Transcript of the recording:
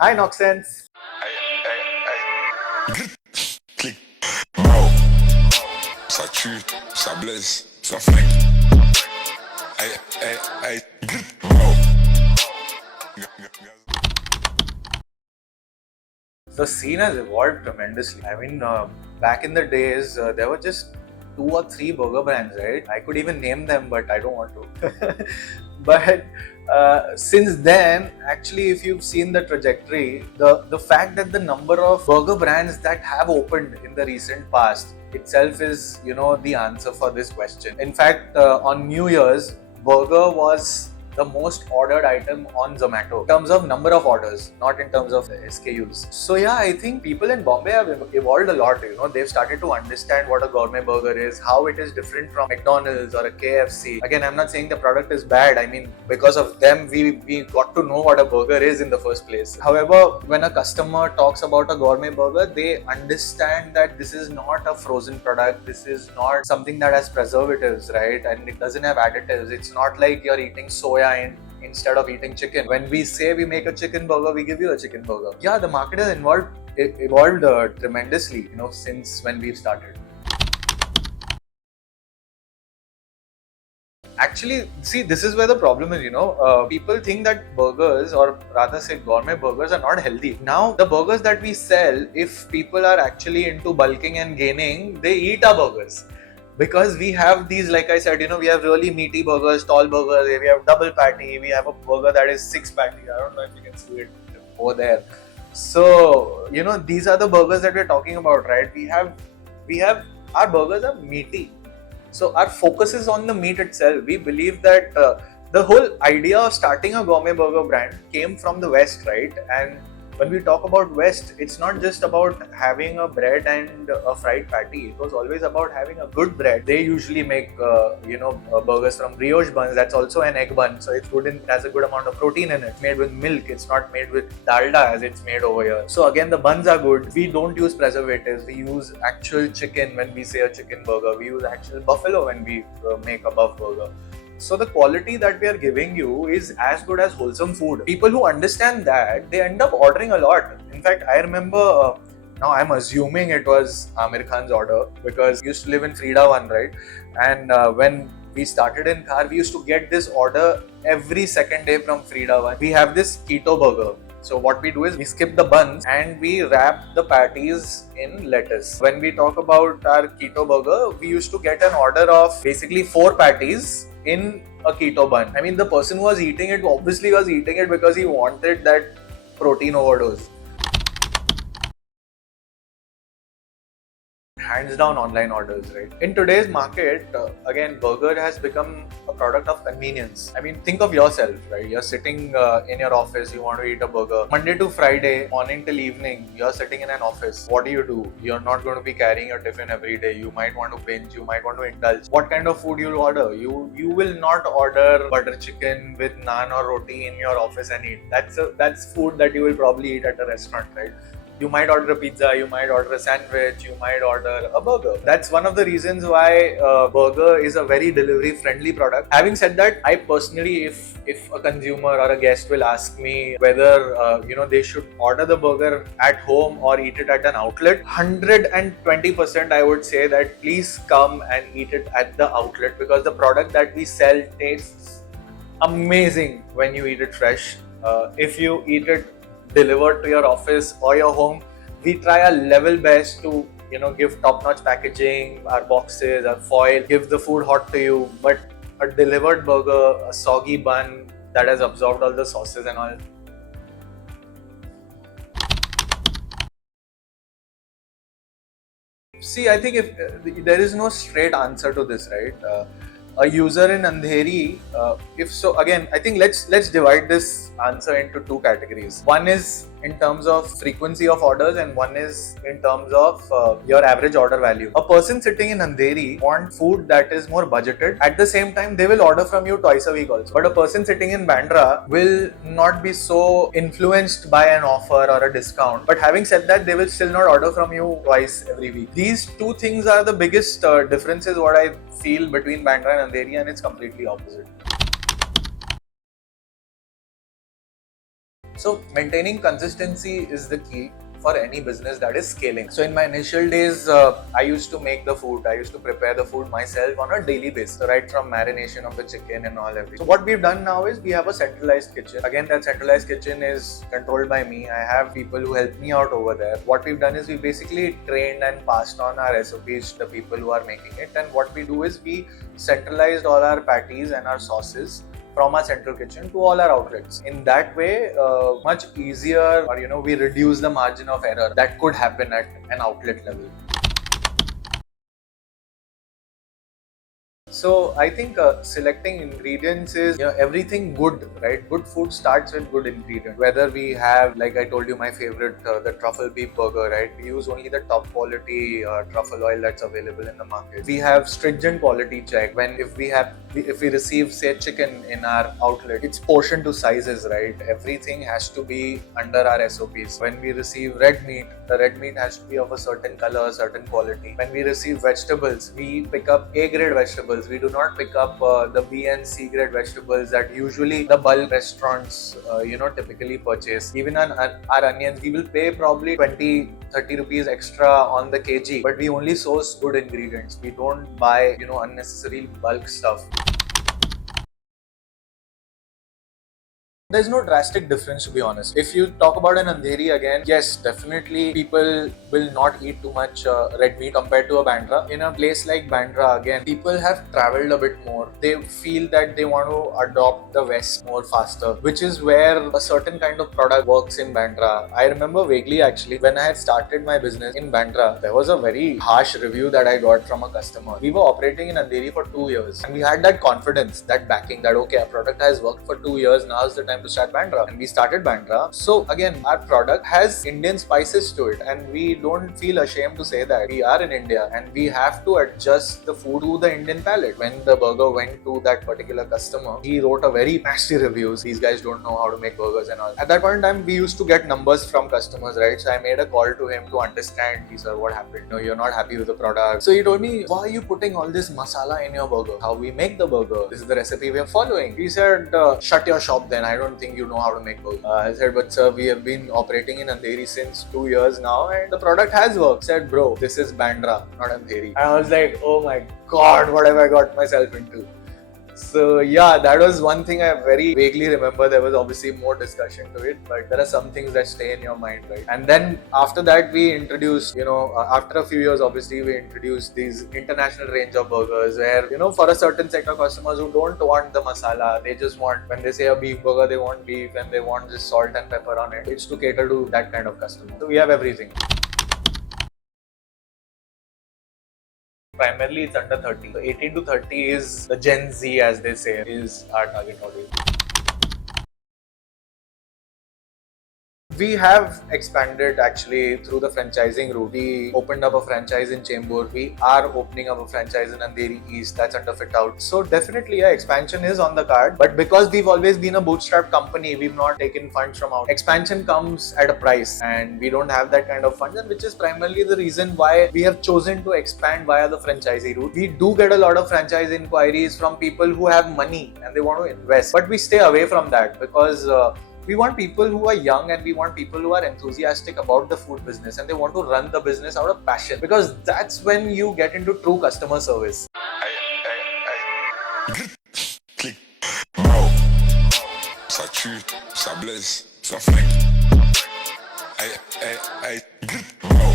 Hi, Noxense. Clic, bro. Ça tue, ça blesse, ça flingue. Hey, hey, hey, bro. The scene has evolved tremendously. I mean, back in the days, there were just two or three burger brands, right? I could even name them, but I don't want to. But since then, actually, if you've seen the trajectory, the fact that the number of burger brands that have opened in the recent past itself is, the answer for this question. In fact, on New Year's, burger was the most ordered item on Zomato in terms of number of orders, not in terms of SKUs. So yeah, I think people in Bombay have evolved a lot. They've started to understand what a gourmet burger is, how it is different from McDonald's or a KFC. Again, I'm not saying the product is bad. I mean, because of them, we got to know what a burger is in the first place. However, when a customer talks about a gourmet burger, they understand that this is not a frozen product. This is not something that has preservatives, right? And it doesn't have additives. It's not like you're eating soya instead of eating chicken. When we say we make a chicken burger, we give you a chicken burger. Yeah, the market has evolved tremendously, since when we've started. Actually, see, this is where the problem is, people think that burgers, or rather say gourmet burgers, are not healthy. Now, the burgers that we sell, if people are actually into bulking and gaining, they eat our burgers. Because we have these, like I said, we have really meaty burgers, tall burgers, we have double patty, we have a burger that is 6 patty. I don't know if you can see it over there. So, these are the burgers that we're talking about, right? We have, our burgers are meaty. So our focus is on the meat itself. We believe that the whole idea of starting a gourmet burger brand came from the West, right? And when we talk about West, it's not just about having a bread and a fried patty. It was always about having a good bread. They usually make, burgers from brioche buns. That's also an egg bun, so it's good and it has a good amount of protein in it. It's made with milk. It's not made with dalda as it's made over here. So again, the buns are good. We don't use preservatives. We use actual chicken when we say a chicken burger. We use actual buffalo when we make a buff burger. So the quality that we are giving you is as good as wholesome food. People who understand that, they end up ordering a lot. In fact, I remember, now I'm assuming it was Amir Khan's order, because he used to live in Frida 1, right? And when we started in Khar, we used to get this order every second day from Frida 1. We have this keto burger. So what we do is we skip the buns and we wrap the patties in lettuce. When we talk about our keto burger, we used to get an order of basically 4 patties in a keto bun. I mean, the person who was eating it obviously was eating it because he wanted that protein overdose. Hands down online orders, right? In today's market, again, burger has become a product of convenience. I mean, think of yourself, right? You're sitting in your office, you want to eat a burger. Monday to Friday, morning till evening, you're sitting in an office. What do? You're not going to be carrying your tiffin every day. You might want to binge, you might want to indulge. What kind of food you'll order? You will not order butter chicken with naan or roti in your office and eat. That's food that you will probably eat at a restaurant, right? You might order a pizza, you might order a sandwich, you might order a burger. That's one of the reasons why burger is a very delivery friendly product. Having said that, I personally, if a consumer or a guest will ask me whether they should order the burger at home or eat it at an outlet, 120% I would say that please come and eat it at the outlet, because the product that we sell tastes amazing when you eat it fresh. If you eat it delivered to your office or your home, we try our level best to give top-notch packaging, our boxes, our foil, give the food hot to you. But a delivered burger, a soggy bun that has absorbed all the sauces and all, see, I think if there is no straight answer to this, right? A user in Andheri, if so, again, I think let's divide this answer into 2 categories. One is in terms of frequency of orders, and one is in terms of your average order value. A person sitting in Andheri wants food that is more budgeted. At the same time, they will order from you twice a week also. But a person sitting in Bandra will not be so influenced by an offer or a discount. But having said that, they will still not order from you twice every week. These 2 things are the biggest differences what I feel between Bandra and Andheri, and it's completely opposite. So maintaining consistency is the key for any business that is scaling. So in my initial days, I used to make the food. I used to prepare the food myself on a daily basis, right from marination of the chicken and all everything. So what we've done now is we have a centralized kitchen. Again, that centralized kitchen is controlled by me. I have people who help me out over there. What we've done is we basically trained and passed on our SOPs to the people who are making it. And what we do is we centralized all our patties and our sauces from our central kitchen to all our outlets. In that way, much easier, or we reduce the margin of error that could happen at an outlet level. So I think selecting ingredients is everything good, right? Good food starts with good ingredients. Whether we have, like I told you, my favorite, the truffle beef burger, right? We use only the top quality truffle oil that's available in the market. We have stringent quality check. If we receive, say, chicken in our outlet, it's portion to sizes, right? Everything has to be under our SOPs. When we receive red meat, the red meat has to be of a certain color, certain quality. When we receive vegetables, we pick up A grade vegetables. We do not pick up the B and C grade vegetables that usually the bulk restaurants typically purchase. Even on our onions, we will pay probably 20-30 rupees extra on the kg, but we only source good ingredients. We don't buy unnecessary bulk stuff. There's no drastic difference, to be honest. If you talk about an andheri again, yes, definitely people will not eat too much red meat compared to a Bandra. In a place like Bandra, again, people have traveled a bit more. They feel that they want to adopt the West more faster, which is where a certain kind of product works in Bandra. I remember vaguely actually, when I had started my business in Bandra, there was a very harsh review that I got from a customer. We were operating in andheri for 2 years and we had that confidence, that backing that, okay, our product has worked for 2 years, now is the time to start Bandra. And we started Bandra. So again, our product has Indian spices to it and we don't feel ashamed to say that. We are in India and we have to adjust the food to the Indian palate. When the burger went to that particular customer, he wrote a very nasty reviews. These guys don't know how to make burgers and all. At that point in time, we used to get numbers from customers, right? So I made a call to him to understand, sir, what happened? No, you're not happy with the product. So he told me, why are you putting all this masala in your burger? How we make the burger? This is the recipe we are following. He said, shut your shop then. I don't think you know how to make burgers. I said, but sir, we have been operating in Andheri since 2 years now and the product has worked. He said, bro, this is Bandra, not Andheri. And I was like, oh my god, what have I got myself into? So yeah, that was one thing I very vaguely remember. There was obviously more discussion to it, but there are some things that stay in your mind, right? And then after that, we introduced, after a few years, obviously, we introduced these international range of burgers where, for a certain set of customers who don't want the masala, they just want, when they say a beef burger, they want beef and they want just salt and pepper on it. It's to cater to that kind of customer. So we have everything. Primarily it's under 30. So 18 to 30 is the Gen Z, as they say, is our target audience. We have expanded actually through the franchising route. We opened up a franchise in Chembur. We are opening up a franchise in Andheri East. That's under fit out. So definitely, expansion is on the card. But because we've always been a bootstrap company, we've not taken funds from out. Expansion comes at a price and we don't have that kind of funds, and which is primarily the reason why we have chosen to expand via the franchisee route. We do get a lot of franchise inquiries from people who have money and they want to invest. But we stay away from that because we want people who are young and we want people who are enthusiastic about the food business and they want to run the business out of passion, because that's when you get into true customer service. Click. Bro. Ça tue, ça blesse, ça flingue. Hey, hey, hey. Bro.